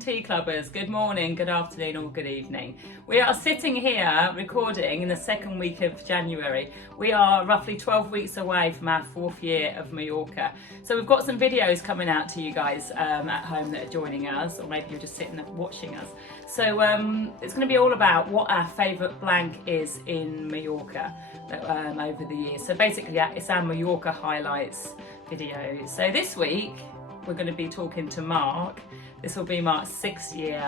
Tea Clubbers, good morning, good afternoon or good evening. We are sitting here recording in the second week of January. We are roughly 12 weeks away from our 4th year of Mallorca. So we've got some videos coming out to you guys at home that are joining us, or maybe you're just sitting there watching us. So it's going to be all about what our favourite blank is in Mallorca over the years. So basically it's our Mallorca highlights video. So this week we're going to be talking to Mark. This will be Mark's 6th year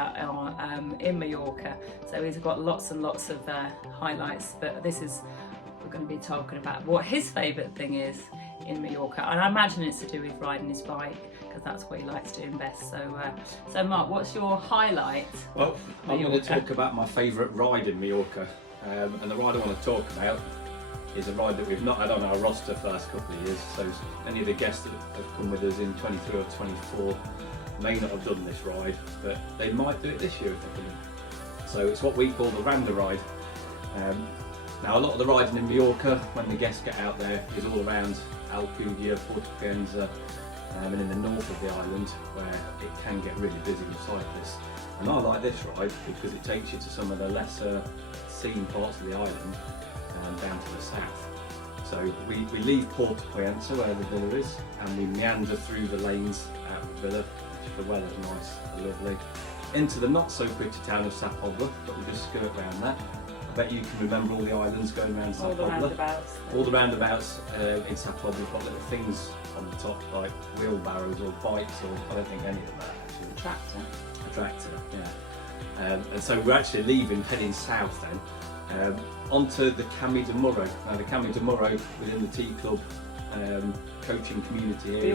in Mallorca, so he's got lots and lots of highlights, but we're going to be talking about what his favourite thing is in Mallorca, and I imagine it's to do with riding his bike, because that's what he likes doing best. So Mark, what's your highlight? Well, I'm going to talk about my favourite ride in Mallorca, and the ride I want to talk about is a ride that we've not had on our roster for the last couple of years. So any of the guests that have come with us in 23 or 24 may not have done this ride, but they might do it this year if they come in. So it's what we call the Randa ride. Now a lot of the riding in Mallorca, when the guests get out there, is all around Alcudia, Portuguesa, and in the north of the island, where it can get really busy with cyclists. And I like this ride because it takes you to some of the lesser seen parts of the island, down to the south. So we leave Portuguesa, where the villa is, and we meander through the lanes out of the villa, which the weather's nice and lovely, into the not so pretty town of Sapobla, but we just skirt around that. I bet you can remember all the islands going around Sapobla. All the roundabouts. All the roundabouts in Sapobla have got little things on the top, like wheelbarrows or bikes, or I don't think any of that actually. A tractor, yeah. And so we're actually leaving, heading south then, onto the Camí de Muro. Now the Camí de Muro within the tea club coaching community here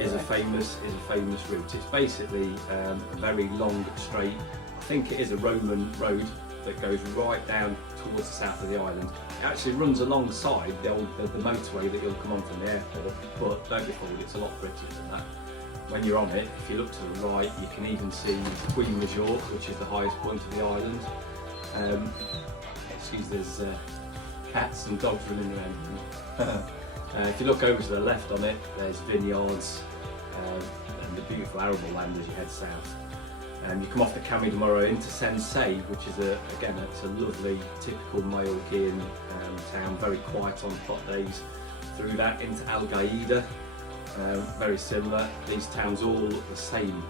is a famous route. It's basically a very long straight, I think it is a Roman road that goes right down towards the south of the island. It actually runs alongside the motorway that you'll come on from the airport, but don't be fooled, it's a lot prettier than that. When you're on it, if you look to the right, you can even see Queen Major, which is the highest point of the island. There's cats and dogs running around. If you look over to the left on it, there's vineyards and the beautiful arable land as you head south. You come off the Camí de Muro into Sensei, which is it's a lovely, typical Mallorquin town, very quiet on hot days. Through that into Algaida, very similar. These towns all look the same,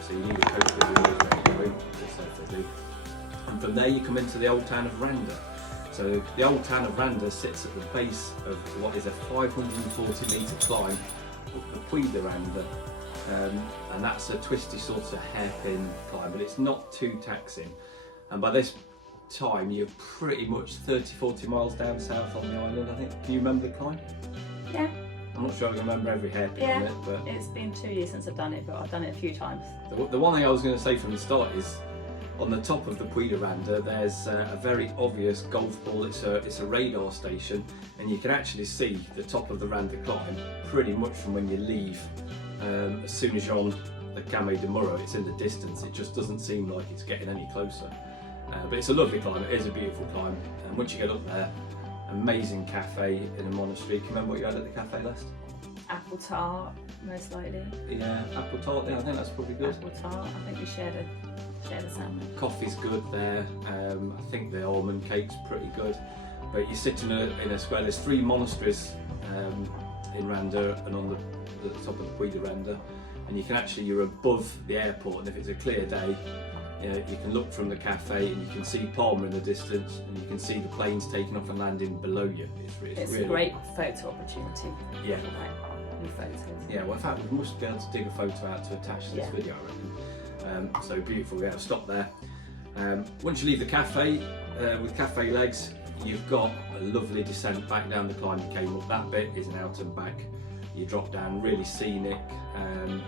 so you need a coach with you, if they do. And from there you come into the old town of Randa. So the old town of Randa sits at the base of what is a 540 metre climb up the Puy de Randa. And that's a twisty sort of hairpin climb, but it's not too taxing. And by this time you're pretty much 30-40 miles down south on the island, I think. Can you remember the climb? Yeah. I'm not sure I can remember every hairpin on it, but it's been 2 years since I've done it, but I've done it a few times. The one thing I was going to say from the start is, on the top of the Puy de Randa, there's a very obvious golf ball. It's a radar station, and you can actually see the top of the Randa climb pretty much from when you leave. As soon as you're on the Camí de Muro, it's in the distance. It just doesn't seem like it's getting any closer. But it's a lovely climb. It is a beautiful climb. And once you get up there, amazing cafe in a monastery. Can you remember what you had at the cafe last? Apple tart, most likely. Yeah, apple tart. Yeah, I think that's probably good. Apple tart. I think we shared a sandwich. Coffee's good there. I think the almond cake's pretty good. But you sit in a square. There's 3 monasteries in Randa, and on the top of the Puy de Randa, and you're above the airport. And if it's a clear day, you can look from the cafe and you can see Palma in the distance, and you can see the planes taking off and landing below you. It's really, a great photo opportunity. Yeah. Photos. Yeah, well in fact we must be able to dig a photo out to attach to this video, I reckon. So beautiful, yeah, stop there. Once you leave the cafe, with cafe legs, you've got a lovely descent back down the climb you came up. That bit is an out and back. You drop down, really scenic,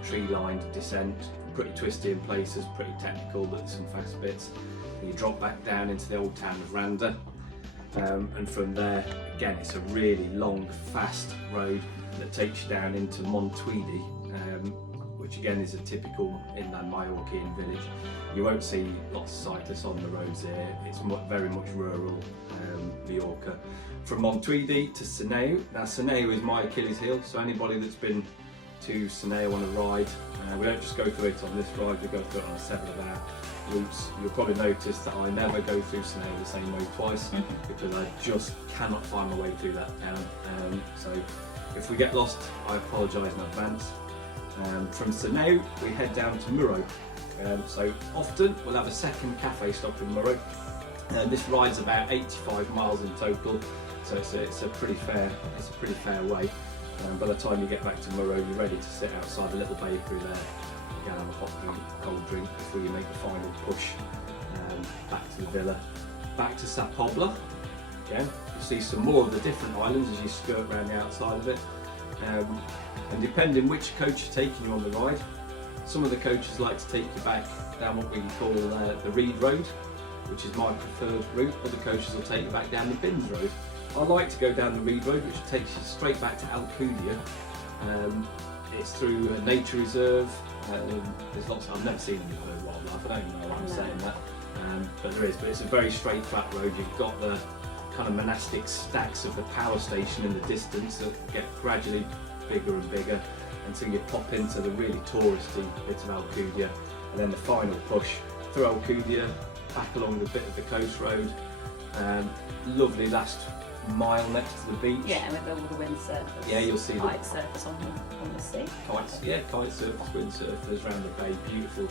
tree-lined descent, pretty twisty in places, pretty technical, but there's some fast bits. And you drop back down into the old town of Randa, and from there, again, it's a really long, fast road that takes you down into Montuidi, which again is a typical inland Mallorquin village. You won't see lots of cyclists on the roads here. It's very much rural Mallorca. From Montuidi to Sineu. Now Sineu is my Achilles heel, so anybody that's been to Seneo on a ride. We don't just go through it on this ride, we go through it on several of our routes. You'll probably notice that I never go through Seneo the same way twice because I just cannot find my way through that town. So if we get lost, I apologise in advance. From Seneo, we head down to Muro. So often we'll have a second cafe stop in Muro. This ride's about 85 miles in total, so it's a pretty fair way. By the time you get back to Muro, you're ready to sit outside the little bakery there. You can have a hot drink, cold drink before you make the final push back to the villa, back to Sa Pobla. Again, you see some more of the different islands as you skirt around the outside of it. And depending which coach is taking you on the ride, some of the coaches like to take you back down what we call the Reed Road, which is my preferred route. Other coaches will take you back down the Binns Road. I like to go down the Reed Road, which takes you straight back to Alcudia. It's through a nature reserve. There's lots. I've never seen any bird wildlife. I don't even know why I'm saying that, but there is. But it's a very straight, flat road. You've got the kind of monastic stacks of the power station in the distance that get gradually bigger and bigger until you pop into the really touristy bit of Alcudia, and then the final push through Alcudia, back along the bit of the coast road. Lovely last mile next to the beach. Yeah, with all the wind surfers. Yeah, you'll see the kite surfers on the sea. Kites, yeah, kite surfers, wind surfers around the bay, beautiful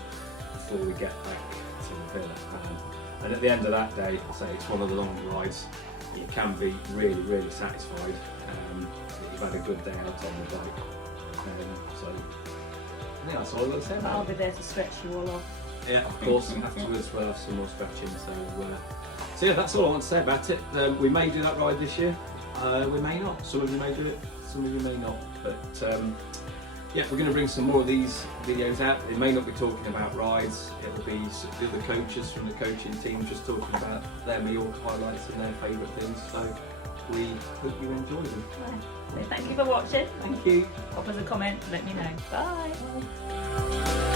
before we get back to the villa. And at the end of that day, I'll say it's one of the longer rides. You can be really, really satisfied that you've had a good day out on the bike. So I think that's all I've got to say about it. I'll be there to stretch you all off. Yeah, of course. Afterwards we'll have some more stretching. So yeah, that's all I want to say about it. We may do that ride this year. We may not. Some of you may do it. Some of you may not. But yeah, we're going to bring some more of these videos out. They may not be talking about rides. It'll be the other coaches from the coaching team just talking about their Mallorca highlights and their favourite things. So we hope you enjoy them. Right. So thank you for watching. Thank you. Pop us a comment. Let me know. Bye.